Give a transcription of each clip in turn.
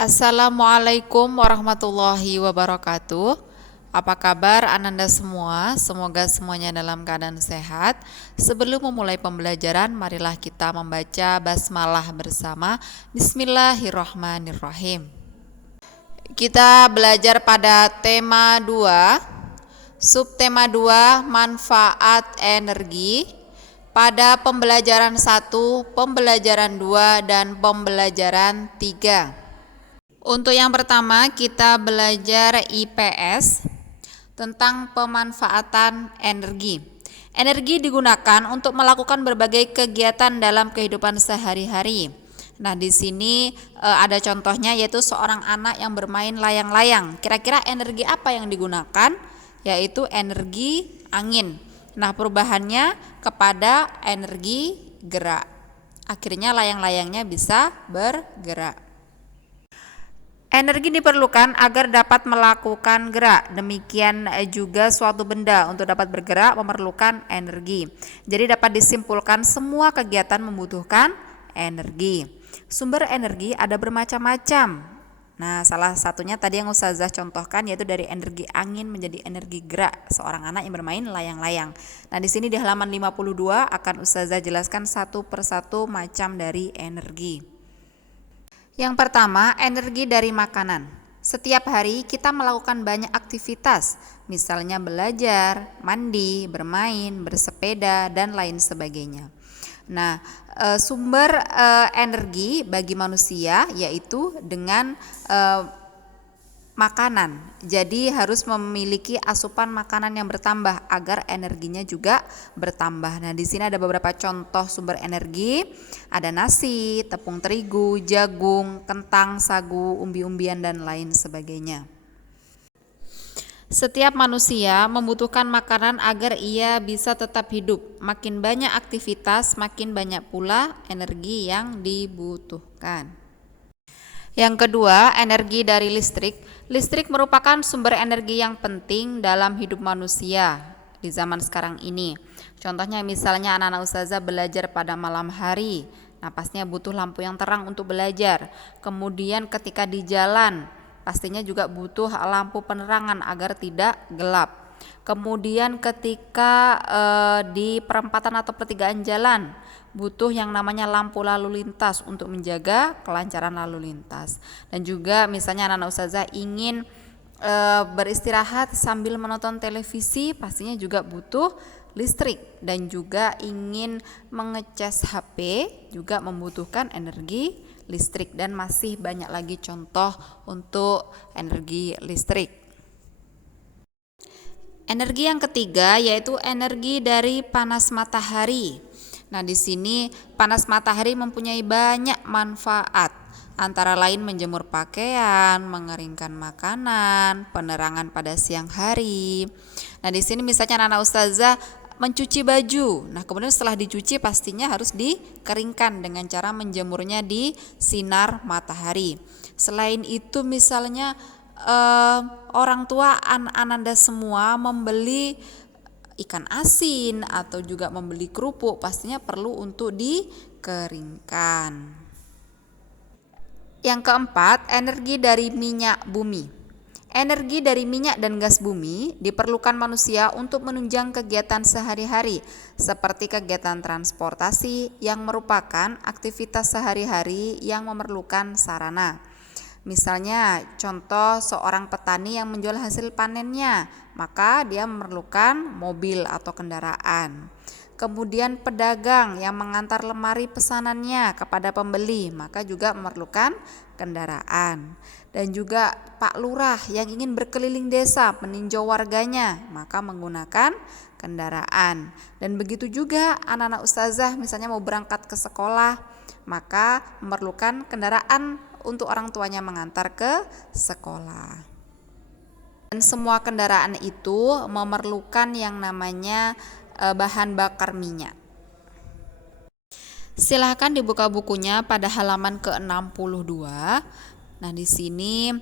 Assalamualaikum warahmatullahi wabarakatuh. Apa kabar Ananda semua? Semoga semuanya dalam keadaan sehat. Sebelum memulai pembelajaran, marilah kita membaca basmalah bersama. Bismillahirrahmanirrahim. Kita belajar pada tema 2, subtema 2, manfaat energi. Pada pembelajaran 1, pembelajaran 2, dan pembelajaran 3. Untuk yang pertama, kita belajar IPS tentang pemanfaatan energi. Energi digunakan untuk melakukan berbagai kegiatan dalam kehidupan sehari-hari. Nah, di sini ada contohnya, yaitu seorang anak yang bermain layang-layang. Kira-kira energi apa yang digunakan? Yaitu energi angin. Nah, perubahannya kepada energi gerak. Akhirnya layang-layangnya bisa bergerak. Energi diperlukan agar dapat melakukan gerak. Demikian juga suatu benda untuk dapat bergerak memerlukan energi. Jadi dapat disimpulkan semua kegiatan membutuhkan energi. Sumber energi ada bermacam-macam. Nah, salah satunya tadi yang Ustazah contohkan, yaitu dari energi angin menjadi energi gerak seorang anak yang bermain layang-layang. Nah, di sini di halaman 52 akan Ustazah jelaskan satu persatu macam dari energi. Yang pertama, energi dari makanan. Setiap hari kita melakukan banyak aktivitas, misalnya belajar, mandi, bermain, bersepeda, dan lain sebagainya. Nah, sumber energi bagi manusia yaitu dengan makanan. Jadi harus memiliki asupan makanan yang bertambah agar energinya juga bertambah. Nah, di sini ada beberapa contoh sumber energi. Ada nasi, tepung terigu, jagung, kentang, sagu, umbi-umbian, dan lain sebagainya. Setiap manusia membutuhkan makanan agar ia bisa tetap hidup. Makin banyak aktivitas, makin banyak pula energi yang dibutuhkan. Yang kedua, energi dari listrik. Listrik merupakan sumber energi yang penting dalam hidup manusia di zaman sekarang ini. Contohnya misalnya anak-anak ustazah belajar pada malam hari. Nah, pastinya butuh lampu yang terang untuk belajar. Kemudian ketika di jalan, pastinya juga butuh lampu penerangan agar tidak gelap. Kemudian ketika di perempatan atau pertigaan jalan, butuh yang namanya lampu lalu lintas untuk menjaga kelancaran lalu lintas. Dan juga misalnya anak-anak ustazah ingin beristirahat sambil menonton televisi, pastinya juga butuh listrik. Dan juga ingin mengecas HP juga membutuhkan energi listrik. Dan masih banyak lagi contoh untuk energi listrik. Energi yang ketiga yaitu energi dari panas matahari. Nah, di sini panas matahari mempunyai banyak manfaat, antara lain menjemur pakaian, mengeringkan makanan, penerangan pada siang hari. Nah, di sini misalnya anak ustazah mencuci baju. Nah, kemudian setelah dicuci pastinya harus dikeringkan dengan cara menjemurnya di sinar matahari. Selain itu misalnya orang tua Ananda semua membeli ikan asin atau juga membeli kerupuk, pastinya perlu untuk dikeringkan. Yang keempat, energi dari minyak bumi. Energi dari minyak dan gas bumi diperlukan manusia untuk menunjang kegiatan sehari-hari, seperti kegiatan transportasi yang merupakan aktivitas sehari-hari yang memerlukan sarana. Misalnya contoh seorang petani yang menjual hasil panennya, maka dia memerlukan mobil atau kendaraan. Kemudian pedagang yang mengantar lemari pesanannya kepada pembeli, maka juga memerlukan kendaraan. Dan juga Pak Lurah yang ingin berkeliling desa meninjau warganya, maka menggunakan kendaraan. Dan begitu juga anak-anak ustazah misalnya mau berangkat ke sekolah, maka memerlukan kendaraan untuk orang tuanya mengantar ke sekolah. Dan semua kendaraan itu memerlukan yang namanya bahan bakar minyak. Silahkan dibuka bukunya pada halaman ke-62. Nah, di sini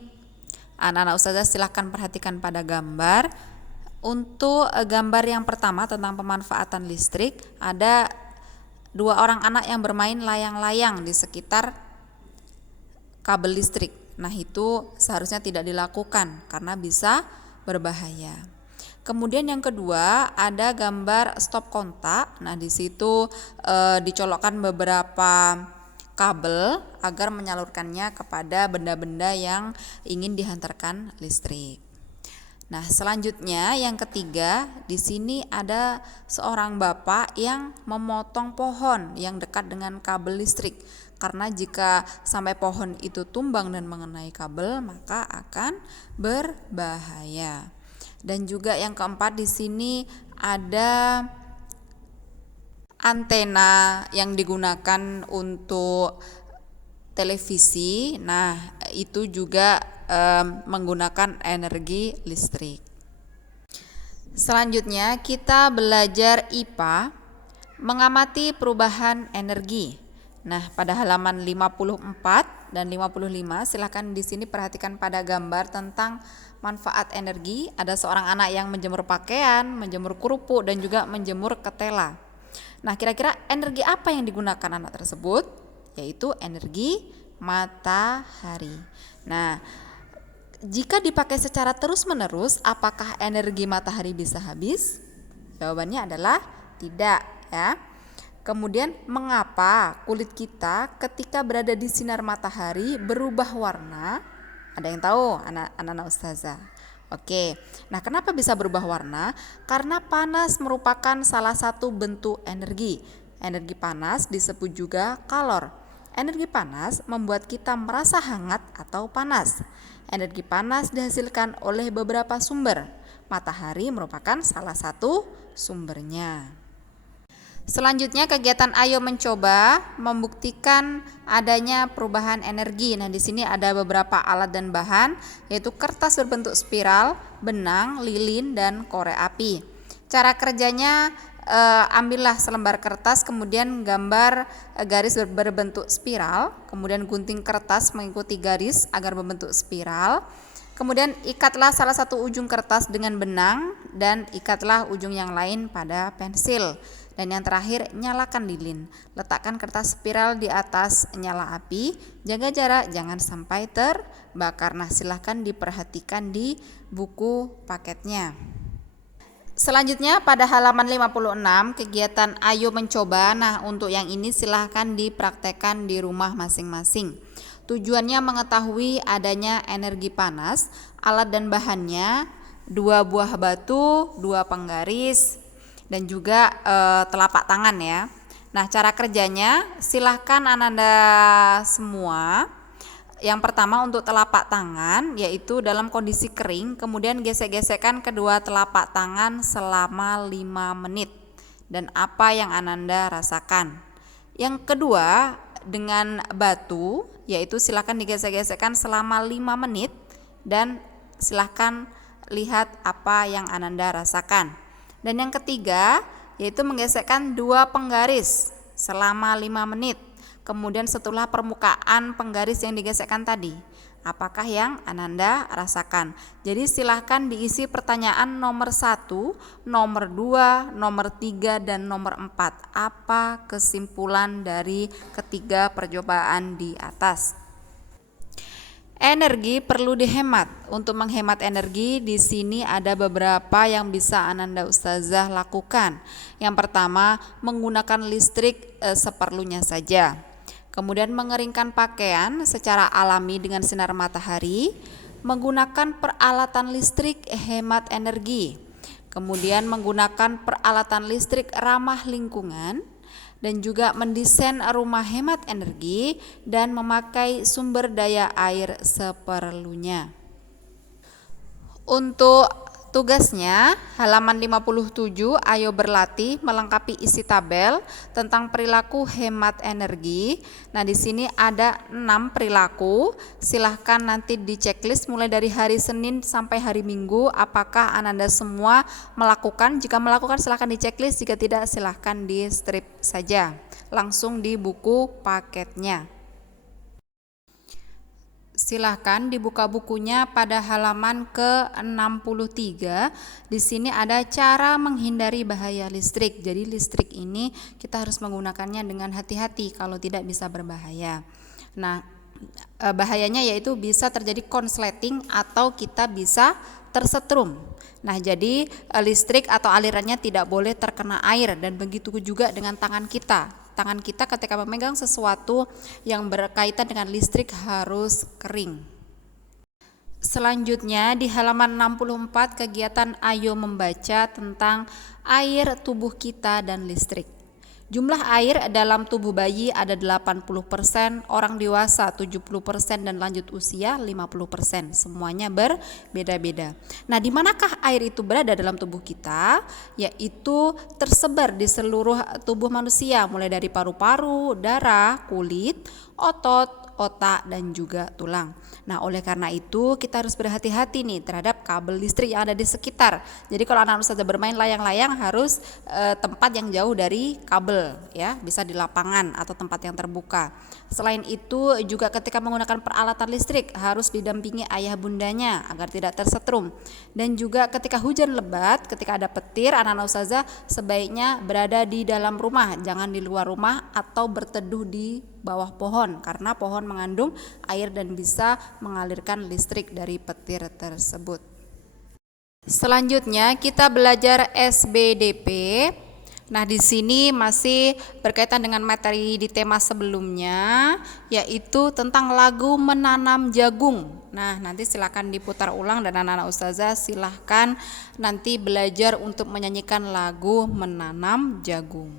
anak-anak ustazah silahkan perhatikan pada gambar. Untuk gambar yang pertama tentang pemanfaatan listrik, ada 2 orang anak yang bermain layang-layang di sekitar kabel listrik. Nah, itu seharusnya tidak dilakukan karena bisa berbahaya. Kemudian yang kedua ada gambar stop kontak. Nah, di situ dicolokkan beberapa kabel agar menyalurkannya kepada benda-benda yang ingin dihantarkan listrik. Nah, selanjutnya yang ketiga, di sini ada seorang bapak yang memotong pohon yang dekat dengan kabel listrik. Karena jika sampai pohon itu tumbang dan mengenai kabel, maka akan berbahaya. Dan juga yang keempat, di sini ada antena yang digunakan untuk televisi. Nah, itu juga menggunakan energi listrik. Selanjutnya kita belajar IPA, mengamati perubahan energi. Nah, pada halaman 54 dan 55 silakan di sini perhatikan pada gambar tentang manfaat energi. Ada seorang anak yang menjemur pakaian, menjemur kerupuk, dan juga menjemur ketela. Nah, kira-kira energi apa yang digunakan anak tersebut? Yaitu energi matahari. Nah, jika dipakai secara terus-menerus, apakah energi matahari bisa habis? Jawabannya adalah tidak, ya. Kemudian, mengapa kulit kita ketika berada di sinar matahari berubah warna? Ada yang tahu, anak-anak ustazah? Oke, nah kenapa bisa berubah warna? Karena panas merupakan salah satu bentuk energi. Energi panas disebut juga kalor. Energi panas membuat kita merasa hangat atau panas. Energi panas dihasilkan oleh beberapa sumber. Matahari merupakan salah satu sumbernya. Selanjutnya kegiatan Ayo Mencoba membuktikan adanya perubahan energi. Nah, di sini ada beberapa alat dan bahan, yaitu kertas berbentuk spiral, benang, lilin, dan korek api. Cara kerjanya, ambillah selembar kertas, kemudian gambar garis berbentuk spiral, kemudian gunting kertas mengikuti garis agar berbentuk spiral. Kemudian ikatlah salah satu ujung kertas dengan benang dan ikatlah ujung yang lain pada pensil. Dan yang terakhir, nyalakan lilin. Letakkan kertas spiral di atas nyala api. Jaga jarak, jangan sampai terbakar. Nah, silahkan diperhatikan di buku paketnya. Selanjutnya pada halaman 56, kegiatan Ayo Mencoba. Nah, untuk yang ini silahkan dipraktekkan di rumah masing-masing. Tujuannya mengetahui adanya energi panas, alat dan bahannya, 2 buah batu, 2 penggaris, dan juga telapak tangan ya. Nah, cara kerjanya silahkan ananda semua. Yang pertama untuk telapak tangan, yaitu dalam kondisi kering, kemudian gesek-gesekkan kedua telapak tangan selama 5 menit. Dan apa yang ananda rasakan. Yang kedua dengan batu, yaitu silahkan digesek-gesekkan selama 5 menit dan silahkan lihat apa yang ananda rasakan. Dan yang ketiga yaitu menggesekkan 2 penggaris selama 5 menit. Kemudian setelah permukaan penggaris yang digesekkan tadi, apakah yang ananda rasakan? Jadi silahkan diisi pertanyaan nomor 1, nomor 2, nomor 3, dan nomor 4. Apa kesimpulan dari ketiga percobaan di atas? Energi perlu dihemat. Untuk menghemat energi, di sini ada beberapa yang bisa ananda ustazah lakukan. Yang pertama, menggunakan listrik seperlunya saja. Kemudian mengeringkan pakaian secara alami dengan sinar matahari. Menggunakan peralatan listrik hemat energi. Kemudian menggunakan peralatan listrik ramah lingkungan. Dan juga mendesain rumah hemat energi dan memakai sumber daya air seperlunya. Untuk tugasnya, halaman 57, ayo berlatih melengkapi isi tabel tentang perilaku hemat energi. Nah, di sini ada 6 perilaku. Silahkan nanti di checklist mulai dari hari Senin sampai hari Minggu. Apakah ananda semua melakukan? Jika melakukan silahkan di checklist, jika tidak silahkan di strip saja. Langsung di buku paketnya. Silahkan dibuka bukunya pada halaman ke-63. Di sini ada cara menghindari bahaya listrik. Jadi listrik ini kita harus menggunakannya dengan hati-hati, kalau tidak bisa berbahaya. Nah, bahayanya yaitu bisa terjadi konsleting atau kita bisa tersetrum. Nah, jadi listrik atau alirannya tidak boleh terkena air, dan begitu juga dengan tangan kita. Tangan kita ketika memegang sesuatu yang berkaitan dengan listrik harus kering. Selanjutnya di halaman 64 kegiatan Ayo Membaca tentang air, tubuh kita, dan listrik. Jumlah air dalam tubuh bayi ada 80%, orang dewasa 70%, dan lanjut usia 50%. Semuanya berbeda-beda. Nah, di manakah air itu berada dalam tubuh kita? Yaitu tersebar di seluruh tubuh manusia, mulai dari paru-paru, darah, kulit, otot, otak, dan juga tulang. Nah, oleh karena itu kita harus berhati-hati nih terhadap kabel listrik yang ada di sekitar. Jadi kalau anak-anak ustazah bermain layang-layang harus tempat yang jauh dari kabel, ya, bisa di lapangan atau tempat yang terbuka. Selain itu juga ketika menggunakan peralatan listrik harus didampingi ayah bundanya agar tidak tersetrum. Dan juga ketika hujan lebat, ketika ada petir, anak-anak ustazah sebaiknya berada di dalam rumah, jangan di luar rumah atau berteduh di bawah pohon, karena pohon mengandung air dan bisa mengalirkan listrik dari petir tersebut. Selanjutnya kita belajar SBDP. Nah, di sini masih berkaitan dengan materi di tema sebelumnya, yaitu tentang lagu Menanam Jagung. Nah, nanti silakan diputar ulang dan anak-anak ustazah silahkan nanti belajar untuk menyanyikan lagu Menanam Jagung.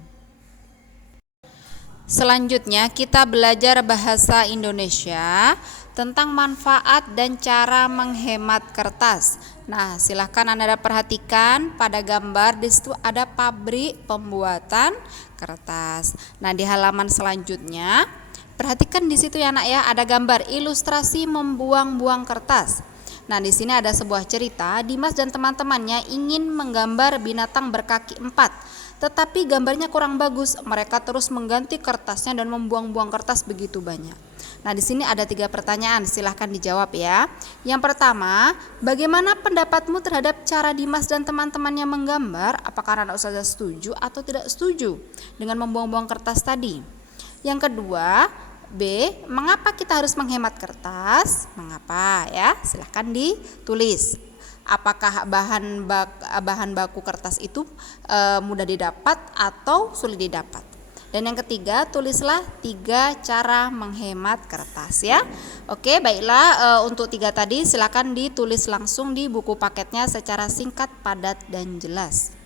Selanjutnya kita belajar bahasa Indonesia tentang manfaat dan cara menghemat kertas. Nah, silahkan Anda perhatikan pada gambar, di situ ada pabrik pembuatan kertas. Nah, di halaman selanjutnya perhatikan di situ ya Nak ya, ada gambar ilustrasi membuang-buang kertas. Nah, di sini ada sebuah cerita, Dimas dan teman-temannya ingin menggambar binatang berkaki 4. Tetapi gambarnya kurang bagus. Mereka terus mengganti kertasnya dan membuang-buang kertas begitu banyak. Nah, di sini ada 3 pertanyaan, silahkan dijawab ya. Yang pertama, bagaimana pendapatmu terhadap cara Dimas dan teman-temannya menggambar? Apakah anak ustazah setuju atau tidak setuju dengan membuang-buang kertas tadi? Yang kedua, B, mengapa kita harus menghemat kertas? Mengapa ya? Silahkan ditulis. Apakah bahan baku kertas itu mudah didapat atau sulit didapat? Dan yang ketiga, tulislah 3 cara menghemat kertas ya. Oke, baiklah, untuk 3 tadi silakan ditulis langsung di buku paketnya secara singkat, padat, dan jelas.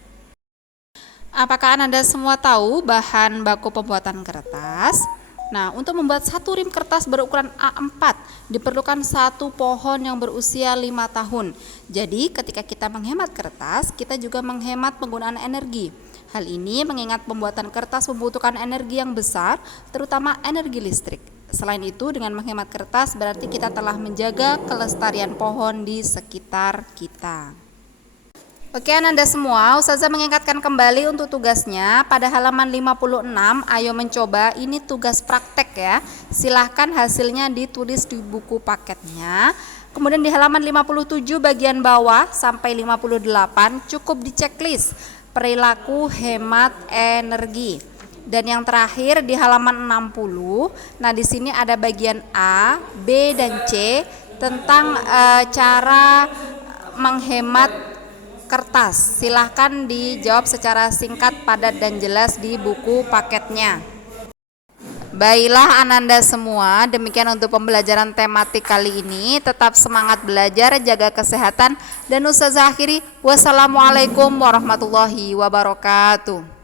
Apakah Anda semua tahu bahan baku pembuatan kertas? Nah, untuk membuat 1 rim kertas berukuran A4 diperlukan 1 pohon yang berusia 5 tahun. Jadi ketika kita menghemat kertas, kita juga menghemat penggunaan energi. Hal ini mengingat pembuatan kertas membutuhkan energi yang besar, terutama energi listrik. Selain itu, dengan menghemat kertas berarti kita telah menjaga kelestarian pohon di sekitar kita. Oke, Anda semua, ustazah mengingatkan kembali untuk tugasnya pada halaman 56. Ayo mencoba, ini tugas praktek ya. Silahkan hasilnya ditulis di buku paketnya. Kemudian di halaman 57 bagian bawah sampai 58 cukup di checklist perilaku hemat energi. Dan yang terakhir di halaman 60. Nah, di sini ada bagian A, B, dan C tentang cara menghemat kertas. Silahkan dijawab secara singkat, padat, dan jelas di buku paketnya. Baiklah Ananda semua, demikian untuk pembelajaran tematik kali ini. Tetap semangat belajar, jaga kesehatan, dan ustazah akhiri wassalamualaikum warahmatullahi wabarakatuh.